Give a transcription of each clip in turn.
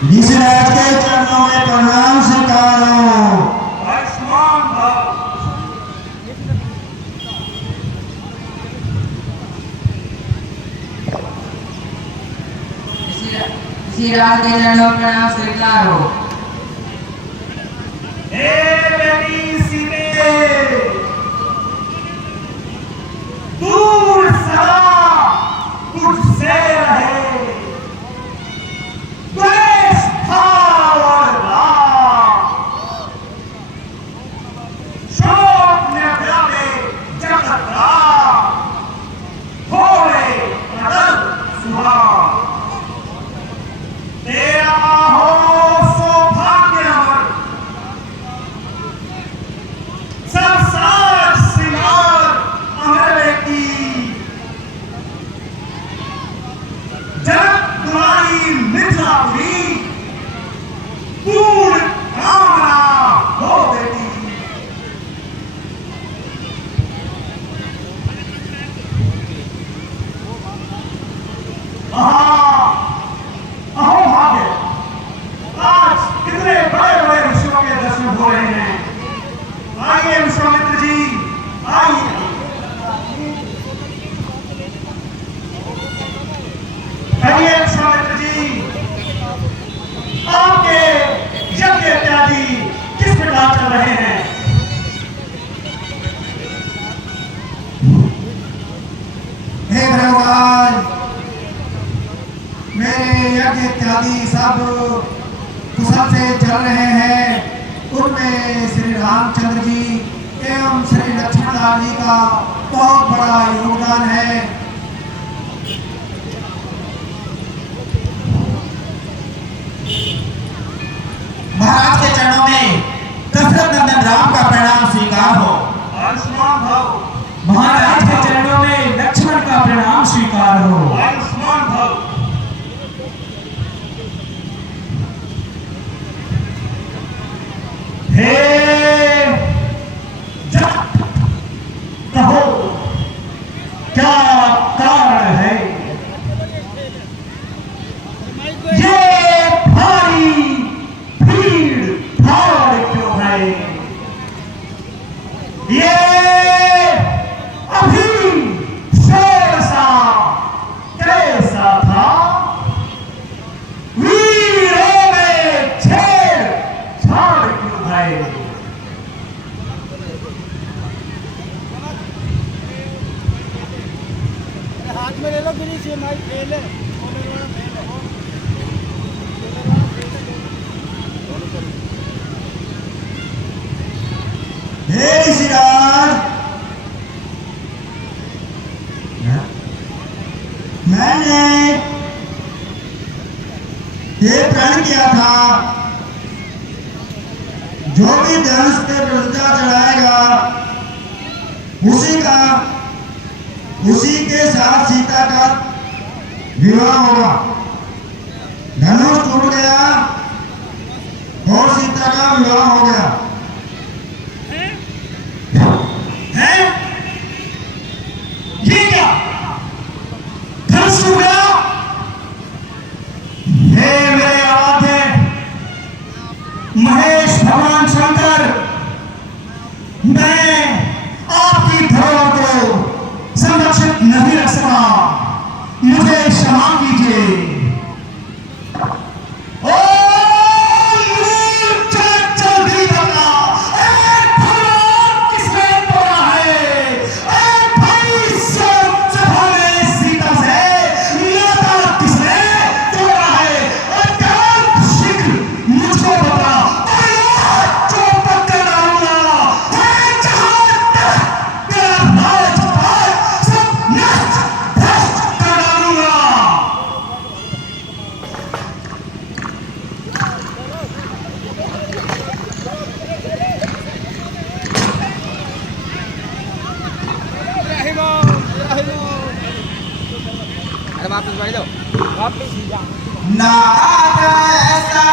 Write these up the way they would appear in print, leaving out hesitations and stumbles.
विश्वराज के चरणों में प्रणाम स्वीकारो। आयुष्मान भव। विश्वराज के चरणों में प्रणाम स्वीकारो। हे बेटी सीते, दूर सदा तुझसे रहे द्वेष भाव और राग, शोक न व्यापे जगत राग, होवे अटल सुहाग। तेरा हो सौभाग्य अमर, सब साज श्रृंगार अमर बेटी, जनक तुम्हारी मिथिलापुरी पूर्ण कामना हो बेटी। अहो भाग्य, आज कितने बड़े बड़े ऋषियों के दर्शन हो रहे हैं। आइए विश्वामित्र जी, आइए। कहिए विश्वामित्र जी, आपके यज्ञ इत्यादि किस प्रकार चल रहे हैं? हे भगवान, मेरे यज्ञ इत्यादि सब कुशल से चल रहे हैं। उनमें श्री रामचंद्र जी एवं श्री लक्ष्मण जी का बहुत बड़ा योगदान है। महाराज के चरणों में दशरथ नंदन राम का प्रणाम स्वीकार हो। आयुष्मान भव। महाराज के चरणों में लक्ष्मण का प्रणाम स्वीकार हो। आयुष्मान भव। हे जगत, कहो क्या कारण है? ये भारी भीड़ भाड़ क्यों है? ये अभी शेर सा कैसा था? वीरों में छेड़ छाड़ क्यों है? हाथ में ले लो फिर इसे माइक ले ले। हे ऋषिराज, मैंने ये प्रण किया था, जो भी धनुष पे प्रज्ञा चढ़ाएगा उसी के साथ सीता का विवाह होगा। धनुष टूट गया और सीता का विवाह हो गया। हैं? ये क्या? धनुष टूट गया? हे मेरे आराध्य महेश भगवान शंकर, मैं आपकी धरोहर को संरक्षित नहीं रख सका, मुझे क्षमा कीजिए। अरे वापस बढ़ जाओ, वापस ही जा। नाथ ऐसा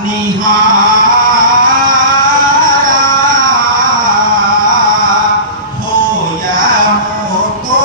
निहारा हो या हो को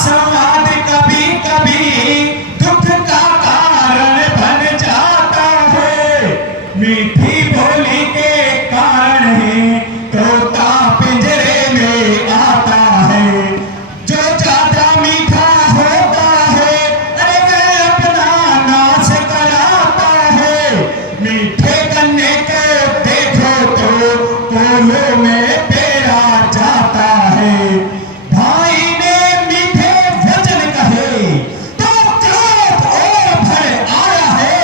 संवाद कभी कभी दुख का कारण बन जाता है। मीठी बोली के कारण ही तोता पिंजरे में आता है। जो ज्यादा मीठा होता है अरे वह अपना नाश कराता है। मीठे गन्ने को देखो तो कोलों में पेरा जाता है। भाई ने मीठे वचन कहे तो क्रोध और भय आया है।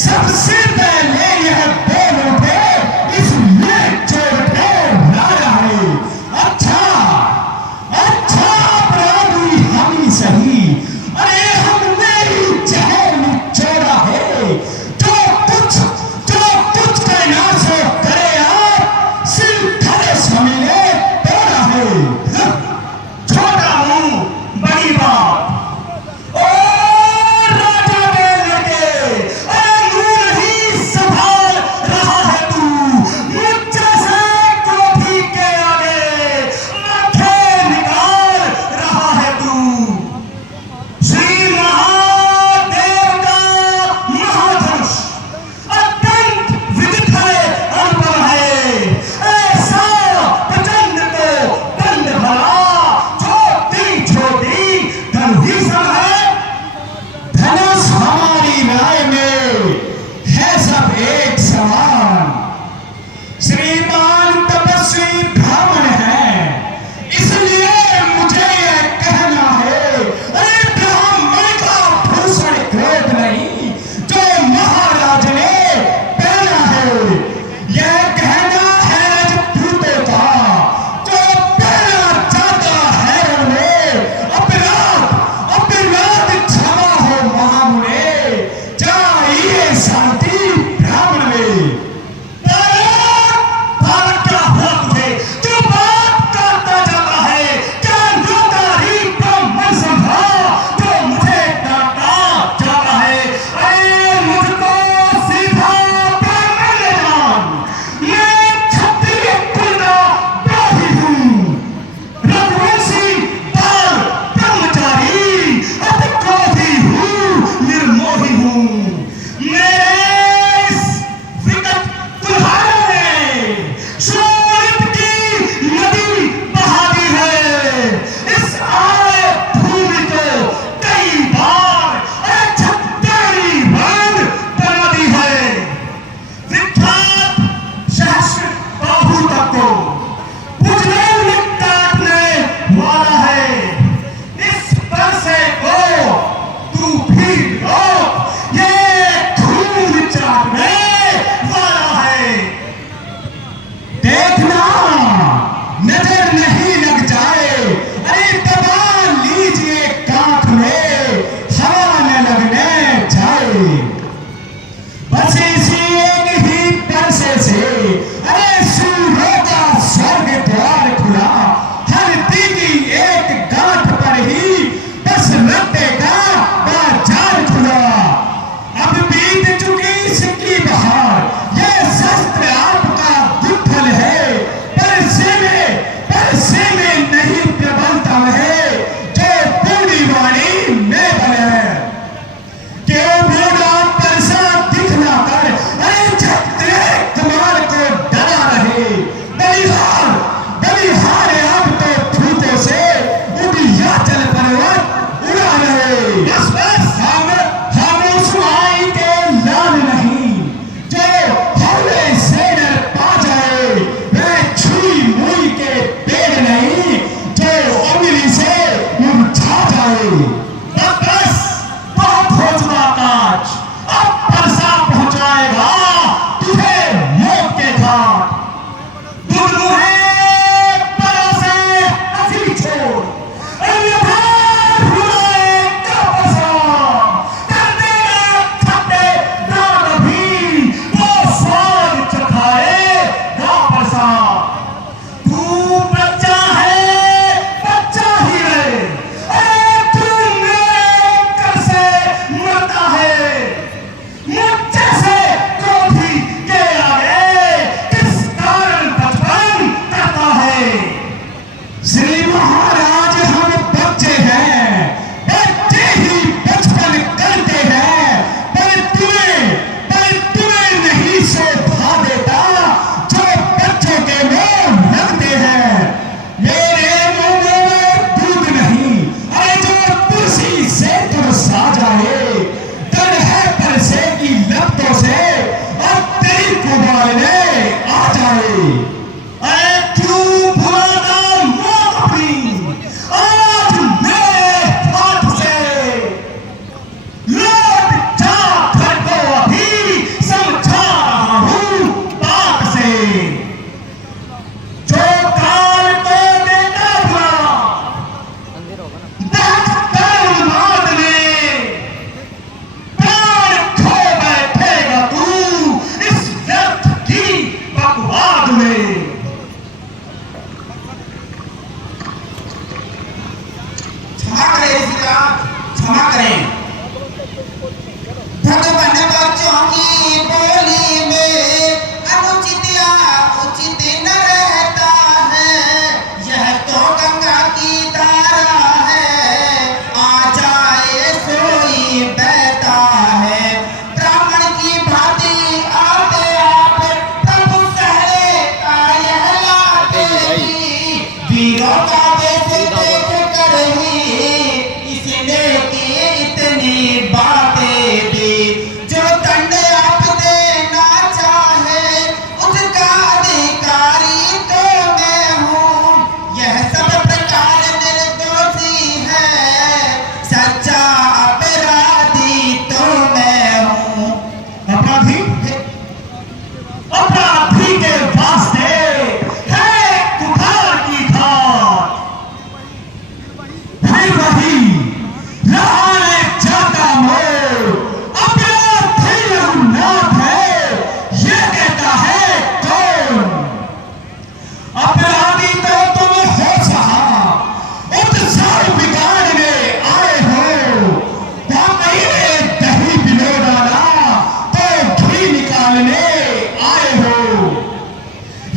सबसे पहले यह बोल उठे इसलिए चोर ठहराया है। अच्छा अपराधी हम ही सही, अरे हमने ही जहर निचोड़ा है। जो कुछ कहना सो करे आप, सिर धरे समिले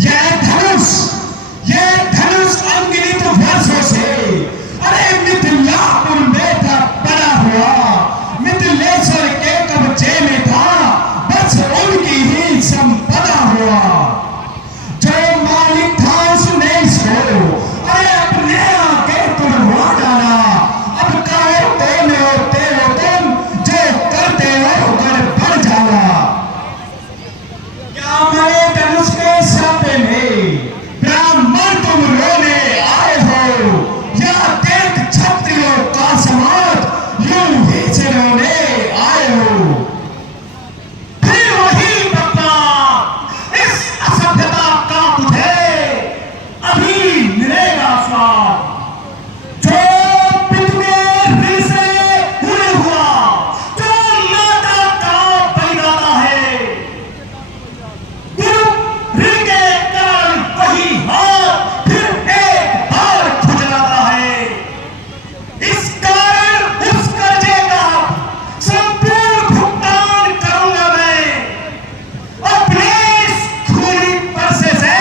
ये धनुष अनगिनत वर्षों से अरे मिथिलापुर में था पड़ा हुआ, मिथिलेश्वर के कब्जे में था, बस उनकी ही संपदा हुआ। जो मालिक था उसने इसको अरे अपने आके तुड़वा डाला। अब कहो तुम होते हो तुम, जो करते हो गड़बड़ जाला। क्या मेरे धनुष के सापे में ब्राह्मण तुम रोने आए हो, या देख क्षत्रियों का समाज यूं ही से रोने आए हो। फिर वही बप्पा इस असभ्यता का तुझे अभी मिलेगा स्वाद। जो पितुके ऋण से हुए हुआ, जो माता का बलिदाता है, गुरु ऋण के कारण वही हाथ फिर एक बार खुजलाता है। इस कारण उस कर्जे का संपूर्ण भुगतान करूंगा मैं, अपने इस खूनी परसे से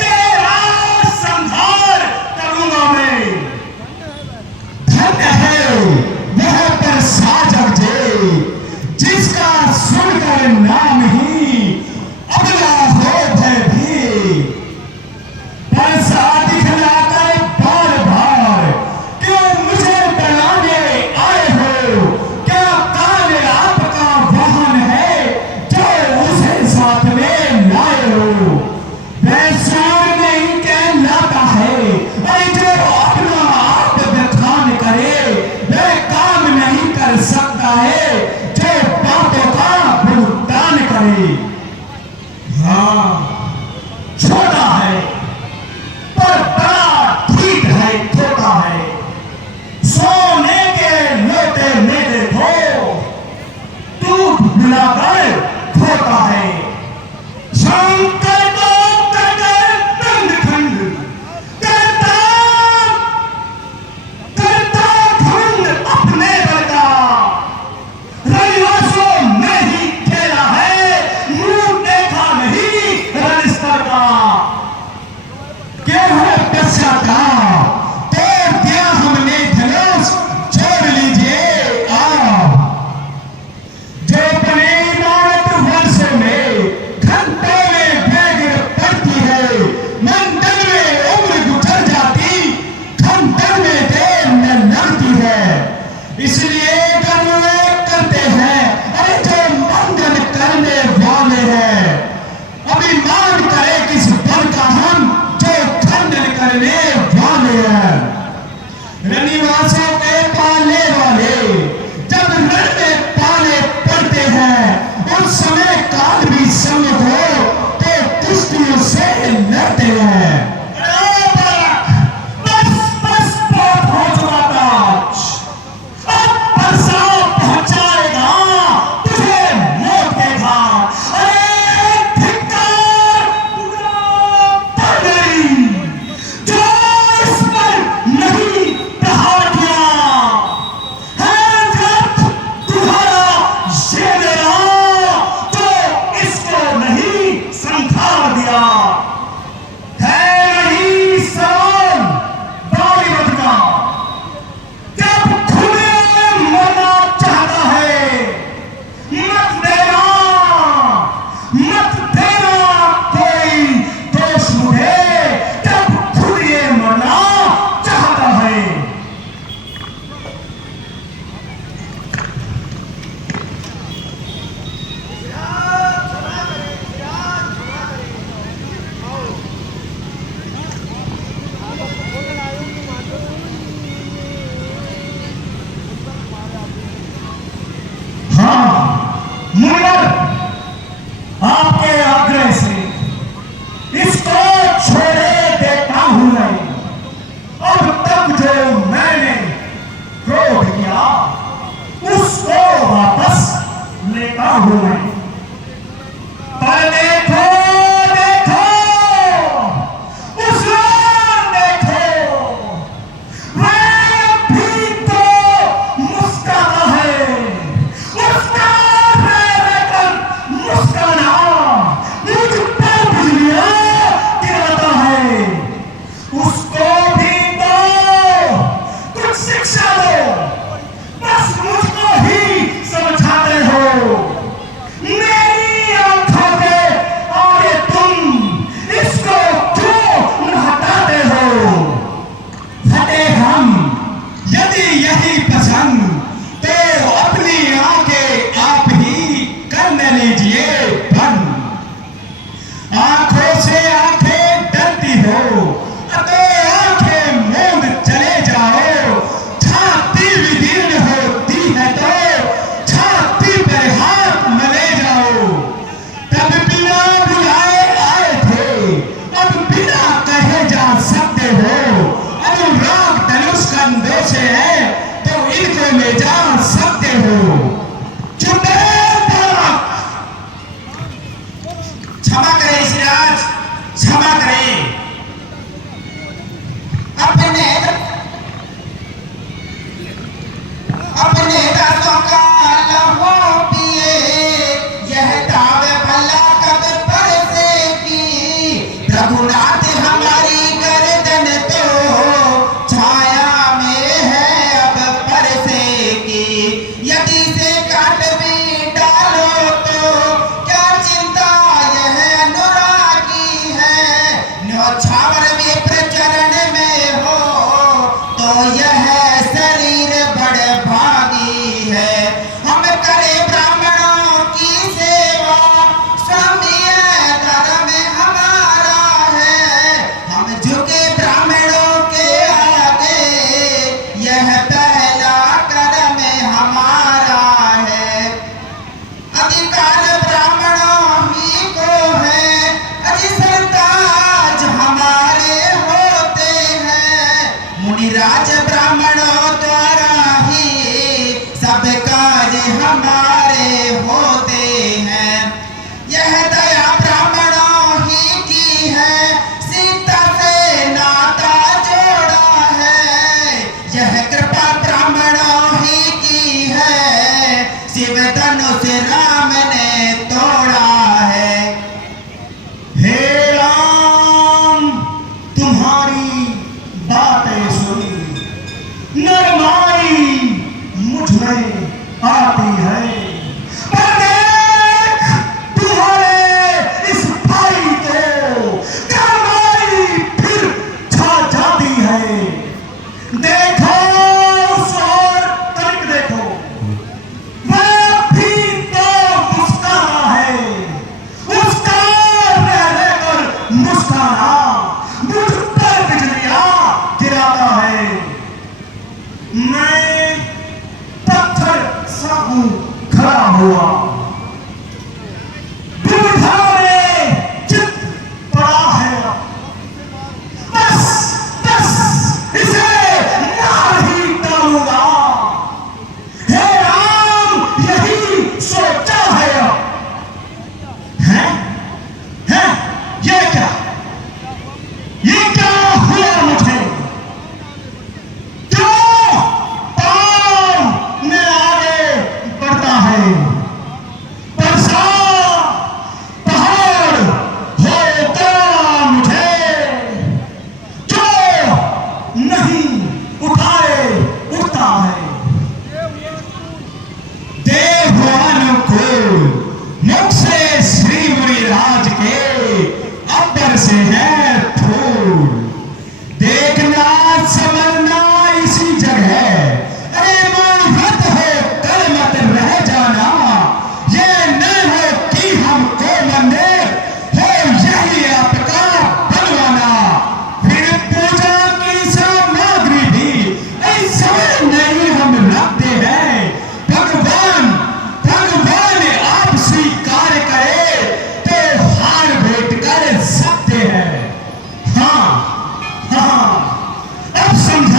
तेरा संहार करूंगा मैं। धन्य है वह परसा जगजे, जिसका सुनकर नाम ही अबला हो भय भी। परसा दिखलाकर बार बार क्यों मुझे डराने आए हो? क्या काल आपका वाहन है जो उसे साथ में लाए हो? वह सूर नहीं कहलाता है, अरे जो अपना आप बखान करे, वह काम नहीं कर सकता है जो बातों का भुगतान करे। हाँ, छोटा है पर बड़ा ठीक है, छोटा है। सोने के लोटे में देखो दूध मिलाकर खोता है। शंकर को कर दंड खंड करता घमंड अपने बल का। रनिवासों में ही खेला है, मुंह देखा नहीं रणस्तर का। क्या है पश्चाता तोड़ दिया हमने धनुष, छोड़ लीजिए आओ। जो बने इमारत वर्षों में घंटों में बैग पड़ती है, मंडल में उम्र गुजर जाती, खंडर में देर न लगती है। इसलिए गणवे करते हैं अरे जो मंडन करने वाले हैं। अभिमान करे किस बल का हम जो खंडन करने वाले हैं। रनिवासों के पालने वाले जब रण में पाले पड़ते हैं, उस समय काल भी सम्मत हो तो कुश्तियों से लड़ते हैं। बस बस बहुत हो चुका था, अब परसा पहुंचाएगा तुझे मौत के घाट। अरे धिक्कार पड़ गई जो इस पर नहीं प्रहार किया है। जब तुम्हारा ये मेरा तो इसको नहीं संखार दिया है। हो तो आंखें मूंद चले जाओ। छाती विदीर्ण होती है तो छाती पर हाथ मले जाओ। तब बिना बुलाए आए थे, अब बिना कहे जा सकते हो। अनुराग धनुष कंधों से है तो इनको ले जा सकते हो। क्षमा करें श्रीराज, क्षमा करें। अपने दासों का लहू पिए, यह दावे भला कब पर से की। रघुनाथ हमारी गर्दन तो छाया में है अब पर से की। यदि से काट भी डालो तो क्या चिंता, यह अनुरागी है। न्योछावर में प्रचरण में हो तो यह शरीर बड़े भागी है। हम करें ब्राह्मणों की सेवा, स्वामी धर्म हमारा है। हम झुके ब्राह्मणों के आगे, यह पहला कर्म हमारा है। अधिकार ब्राह्मणों ही को है, अधिसरताज हमारे होते हैं। मुनिराज ब्राह्मणों द्वारा ही सब काज हमारे होते हैं। यह दया ब्राह्मणों ही की है, सीता से नाता जोड़ा है। यह कृपा ब्राह्मणों ही की है, शिव धनुष राम ने तोड़ा है। हे राम, तुम्हारी बातें सुनी नरमाई मुझ में आती है। पर देख तुम्हारे इस भाई को करमाई फिर छा जाती है। देखो और तनिक देखो, वह भी तो मुस्काना है। उसका रहने पर मुस्काना मुझ पर बिजलियां गिराता है। मैं पत्थर सा हूं खड़ा हुआ, दुविधा में चित्त पड़ा है। बस बस इसे मार ही डालूंगा। हे राम, यही सोचा है। हैं? हैं? ये क्या हुआ मुझे? क्यों पांव में आगे बढ़ता है? बरसा पहाड़ होता मुझे, क्यों नहीं उठता है? देवभुवन को मुख से श्री मुनिराज के अब्बर से है फूल। देखना समझना इसी जगह, अरे मूर्ख हो कर मत रह जाना। ये न हो कि हमको मंदिर हो, यही आपका बनवाना। फिर पूजा की सामग्री भी ऐसा नहीं हम रखते हैं। भगवान आप स्वीकार करे तो हार भेंट कर सकते हैं। हाँ, अब समझा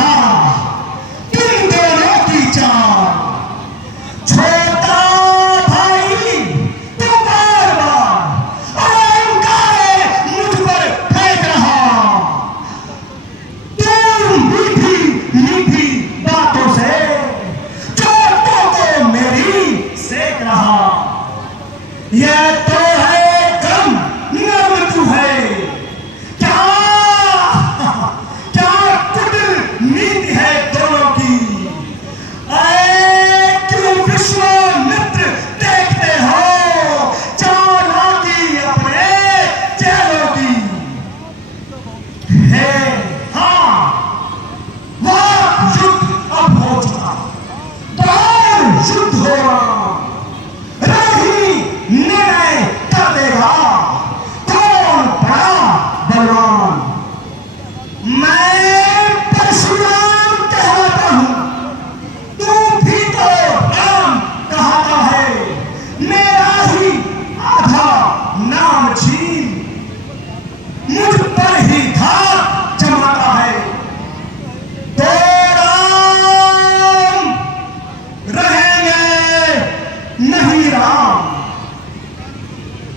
मुझ पर ही धाक जमाता है। तो राम रहेंगे नहीं राम,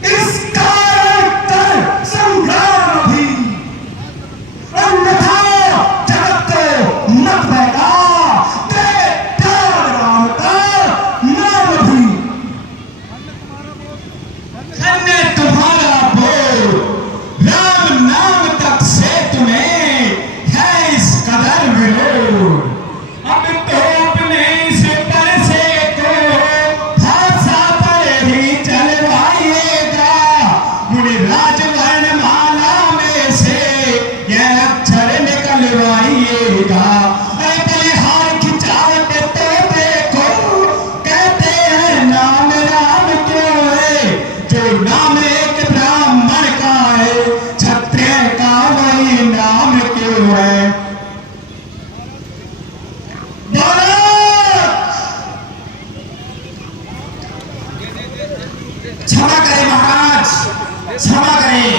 इस कारण कर संग्राम भी, अन्यथा जगत को मत बहका दे त्याग राम का नाम भी। अन्य तुम्हारा बोल राम नाम तक से तुम्हें है इस कदर विरोध। अब तो अपने से पैसे को भाषा पर ही चलवाइएगा, मुनि राजवर्ण माला में से यह अक्षर निकलवाइएगा। अरे बलिहार खिंचावट तो देखो, कहते हैं नाम राम क्यों है, जो नाम एक ब्राह्मण का है, क्षत्रिय का वही नाम क्यों है। क्षमा करें महाराज, क्षमा करें।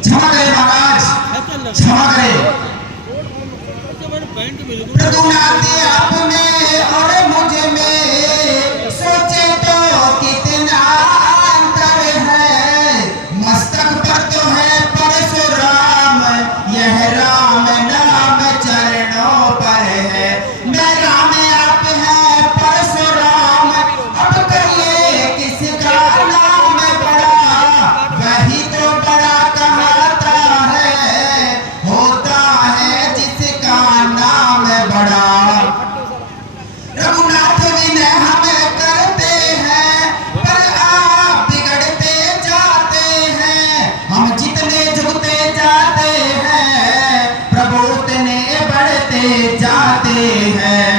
क्षमा करें महाराज, क्षमा करें। रघुनाथ आपने और मुझ में सोचे तो कितना अंतर है। मस्तक पर तो है परशुराम, यह राम नाम चरणों पर है। मैं राम आप है परशुराम, अब कहिए किसका नाम बड़ा, वही तो बड़ा कहता है, होता है जिसका नाम बड़ा। रघुनाथ विनय हमें करते हैं, पर आप बिगड़ते जाते हैं। हम जितने झुकते जाते हैं, प्रभु उतने बढ़ते जाते हैं।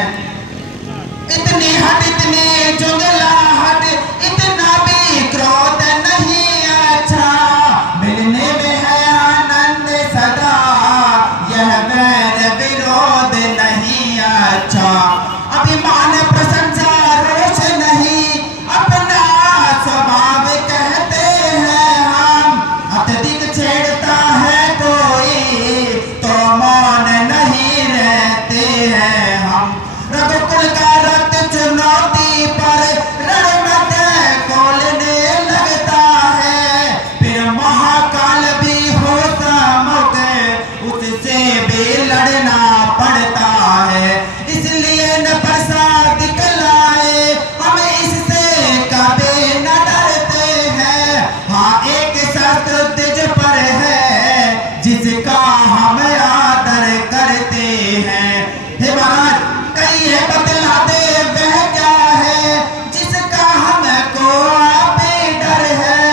इतनी हट इतनी जुगलाहट, इतना भी क्रोध नहीं अच्छा, मिलने में है आनंद सदा, यह वैर विरोध नहीं अच्छा। अभिमान प्रशंसा रोष नहीं, अपना स्वभाव कहते हैं हम। अत्यधिक छेड़ता है कोई तो मौन नहीं रहते हैं हम। रघुकुल का रक्त चुनौती पर रणमत खोलने लगता है, फिर महाकाल भी हो सम्मुख, उससे भी लड़ना पड़ता है। इसलिए न प्रसाद दिखलाए, हम इससे कभी न डरते हैं। हाँ एक शस्त्र तुझ पर है, जिसका हम आदर करते हैं। हे महाराज कहिए बतला दे वह क्या है, जिसका हमको आप डर है।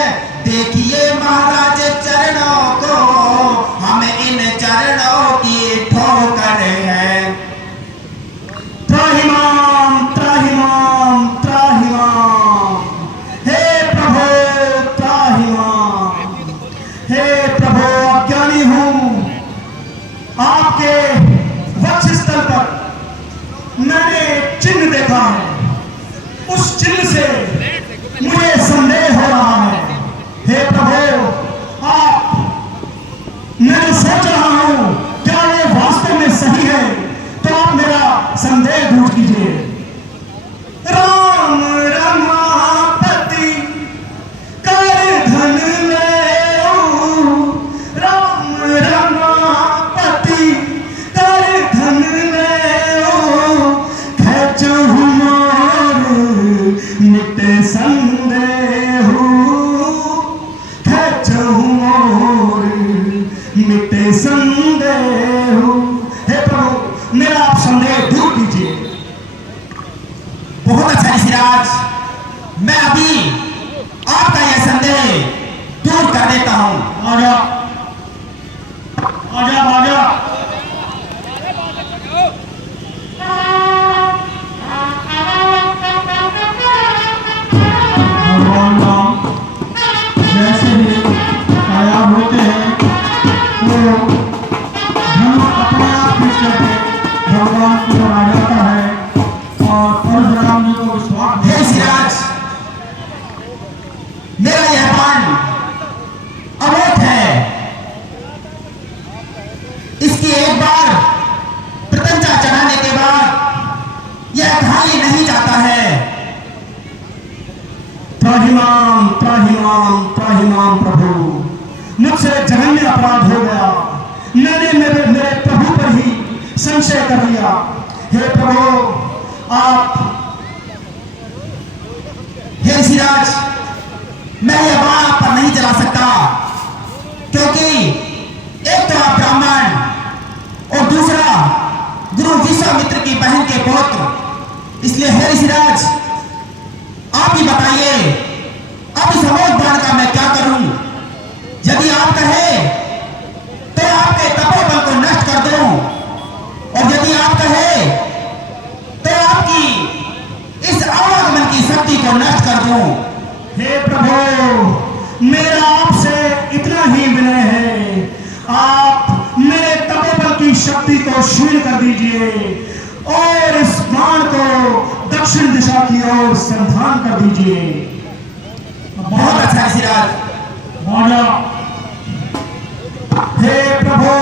देखिए महाराज चरणों को, हम इन चरणों की ठोकर है। त्राहिमाम त्राहिमाम त्राहिमाम, हे प्रभु त्राहिमाम। हे प्रभु अज्ञानी हूँ, आपके वक्षस्थल पर मैंने एक चिन्ह देखा है, उस चिन्ह से मुझे संदेह हो रहा है। हे प्रभु आप, मैं जो सोच रहा हूँ क्या ये वास्तव में सही है, तो आप मेरा संदेह दूर कीजिए। राम रमापति कर धन लेऊ, राम रमापति कर धन लेऊ, खेचहु मोर नित संदेहु, खेचहु मोर नित संदेहु। हे प्रभु मेरा आप संदेह दूर कीजिए। बहुत अच्छा ऋषिराज, मैं अभी आपका यह संदेह दूर कर देता हूँ। आजा आजा आजा। भगवान राम जैसे ही आया होते हैं वो भगवान की ओर आ जाता है और परशुराम जी को विश्वास हे सिराज, मेरा यह बाण अमोघ है, इसकी एक बार प्रत्यंचा चढ़ाने के बाद यह खाली नहीं जाता है। त्राहिमाम त्राहिमाम त्राहिमाम प्रभु, मुझसे जघन्य अपराध हो गया, मैंने मेरे प्रभु पर ही संशय कर लिया। हे प्रभु आप, हे सिराज, मैं यह बाण आप पर नहीं चला सकता, क्योंकि एक तो आप ब्राह्मण और दूसरा गुरु विश्वामित्र की बहन के पुत्र, इसलिए हे ऋषिराज आप ही बताइए अब इस अमोघ बाण का मैं क्या करूं। यदि आप कहे तो आपके तपोबल को नष्ट कर दूं, और यदि आप कहे तो आपकी इस आवागमन की शक्ति को नष्ट कर दूं। हे प्रभु, मेरा आपसे इतना ही विनय है, आप मेरे तपोबल की शक्ति को क्षीण कर दीजिए और इस बाण को दक्षिण दिशा की ओर संधान कर दीजिए। बहुत अच्छा सिराज। राजा हे प्रभु,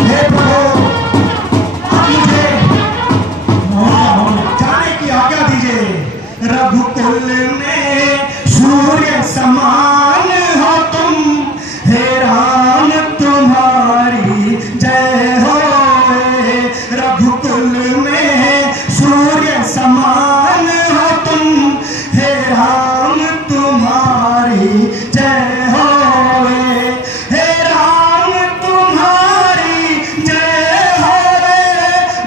हे प्रभु, आप मुझे जाने की आज्ञा दीजिए। रघुकुल में सूर्य समान हो तुम, हे राम तुम्हारी जय हो। रघुकुल में सूर्य समान हो तुम, हे राम तुम्हारी जय हो। हे राम तुम्हारी जय हो।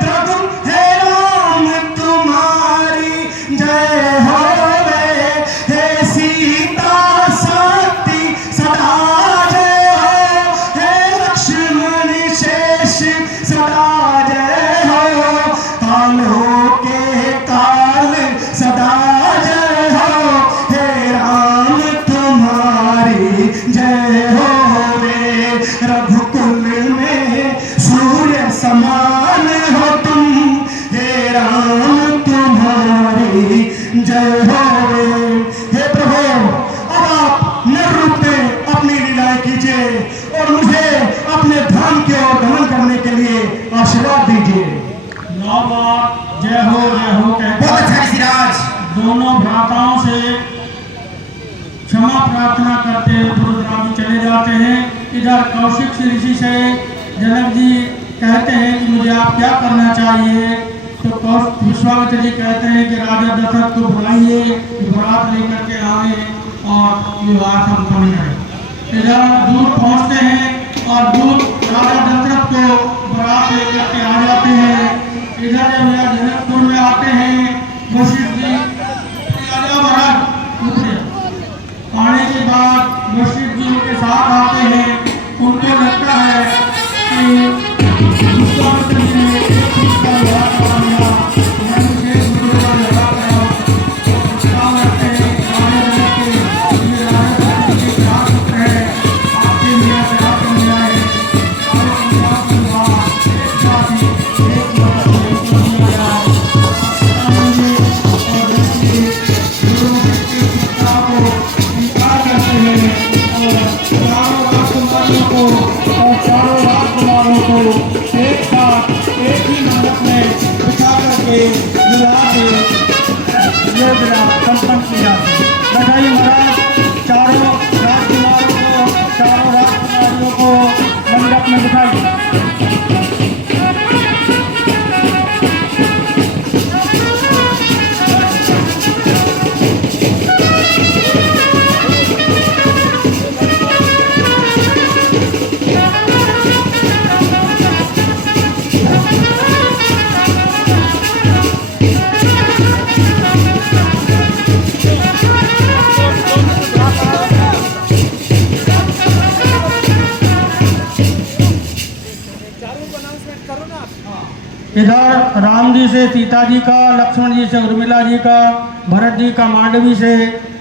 रघु हे राम तुम्हारी जय हो। हे सीता सती सदा जय हो। हे लक्ष्मण शेष सदा जय हो। कालों के काल सदा जय हो। हे राम तुम्हारी जय हो। रघुकुल में सूर्य समान हो तुम, हे राम तुम्हारी जय हो। हे प्रभु, अब आप नर रूप में अपनी लीलाएं कीजिए और मुझे अपने धाम की ओर गमन करने के लिए आशीर्वाद दीजिए। जय हो कहते बहुत अच्छा सिराज। दोनों भ्राताओं से क्षमा प्रार्थना करते हुए परशुराम जी चले जाते हैं। इधर कौशिक ऋषि से जनक जी कहते हैं कि मुझे आप क्या करना चाहिए, तो विश्वामित्र जी कहते हैं कि राजा दशरथ को बुलाइए, बारात लेकर के आए और विवाह संपन्न करें। इधर दूत पहुंचते हैं और दूत राजा दशरथ को बारात लेकर के आ जाते हैं। इधर जब यह जनकपुर में आते हैं, वशिष्ठ जी राजा महाराज आने के बाद वशिष्ठ जी उनके साथ आते हैं। उनको लगता है कि विश्वामित्र जी ने एक दूसरा विवाह करा लिया, विशेष गुरु का विवाह करा। काम करते हैं राजा जनक के, ये राजा जनक के क्या पुत्र है, आपके मियाँ से आपको मिला है, और उनका विवाह एक साथ ही एक एक साथ एक ही मंडप में बिठा करके विवाह के योग संपन्न किया। बधाई महाराज, चारों राजकुमारों को मंडप में बिठाई। इधर राम जी से सीता जी का, लक्ष्मण जी से उर्मिला जी का, भरत जी का मांडवी से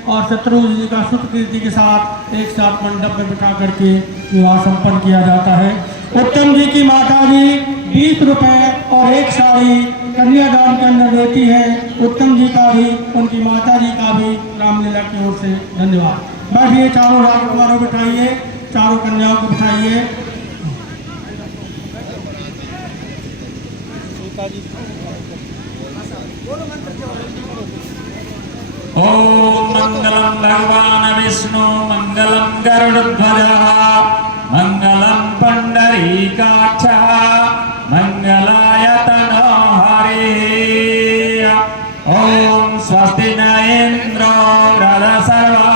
और शत्रुघ्न जी का सुतकीर्ति के साथ एक साथ मंडप में बिठा करके विवाह संपन्न किया जाता है। उत्तम जी की माता जी 20 रुपए और एक साड़ी कन्यादान के अंदर देती है। उत्तम जी का भी, उनकी माता जी का भी रामलीला की ओर से धन्यवाद। बैठिए, चारों राजकुमारों बिठाइए, चारों कन्याओं को बिठाइए। ओम मंगलम भगवान विष्णु मंगलम गरुड़ध्वज मंगलम पुंडरीकाक्ष मंगलाय तनो हरि। ओम स्वस्ति न इंद्रो वृद्धसर्वा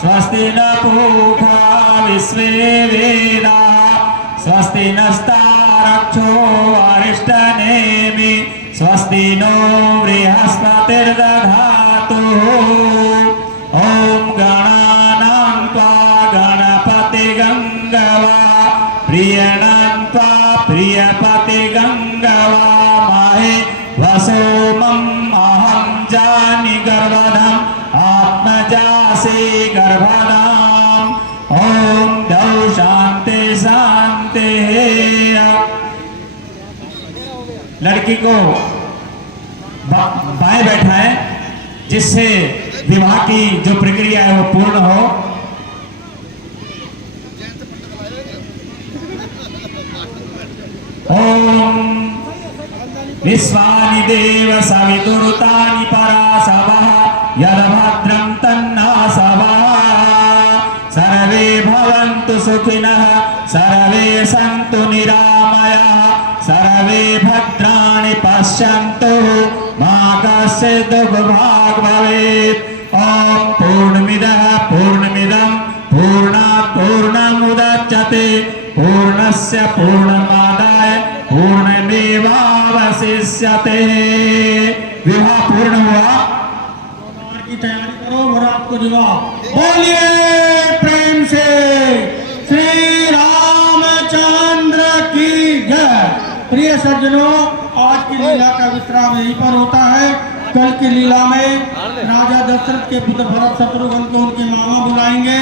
स्वस्ति न पूषा विश्वे वेदाः स्वस्ति नस्तारक्षो अरिष्टनेमि स्वस्ति नो बृहस्पतिर्दधातु। ओम गणानां त्वा गणपतिगं गवा प्रियणां त्वा प्रियपतिगं गवामहे वसोमम् अहं जानि गर्भधम् आत्मजासि गर्भधाम्। ओम द्यौ शांति शांति। लड़की को बाएं बैठाएं जिससे विवाह की जो प्रक्रिया है वो पूर्ण हो। ओम विश्वानि देव सवितुरुतानि परासवः यद्भद्रं तन्नासवः। सर्वे भवन्तु सुखिनः सर्वे सन्तु निरामयाः सर्वे भद्राणि पश्यन्तु मा कश्चित् दुःखभाग् भवेत्। ओम पूर्णमिदः पूर्णमिदं पूर्णात् पूर्णमुदच्यते पूर्णस्य पूर्णमादाय पूर्णमेवावशिष्यते। विवाह पूर्ण हुआ। की तैयारी करो, बरात को जवाब बोलिए प्रेम से श्री रामचंद्र की जय। प्रिय सज्जनों, आज की लीला का विश्राम यहीं पर होता है। कल की लीला में राजा दशरथ के पुत्र भरत शत्रुघ्न को उनके मामा बुलाएंगे।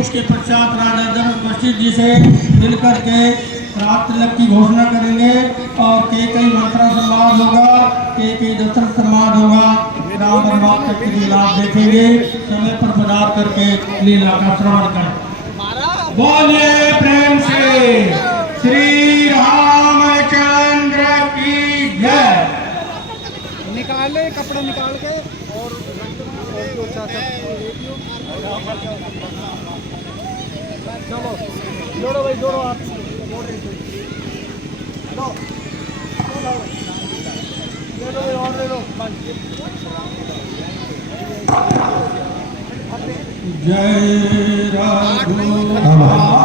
उसके पश्चात राजा जनक वशिष्ठ जी से मिलकर के रात तिलक की घोषणा करेंगे और कई मंत्रा संवाद होगा, कई दशरथ संवाद होगा। राम बर्बाद की लीला आप देखेंगे। समय पर पधार करके लीला का श्रवण करें। बोलिए प्रेम से श्री रामचंद्र की जय। निकाल ले कपड़ा निकाल के और चलो जोड़ो भाई, जोड़ो आप ले लो। जय रघुनाथ।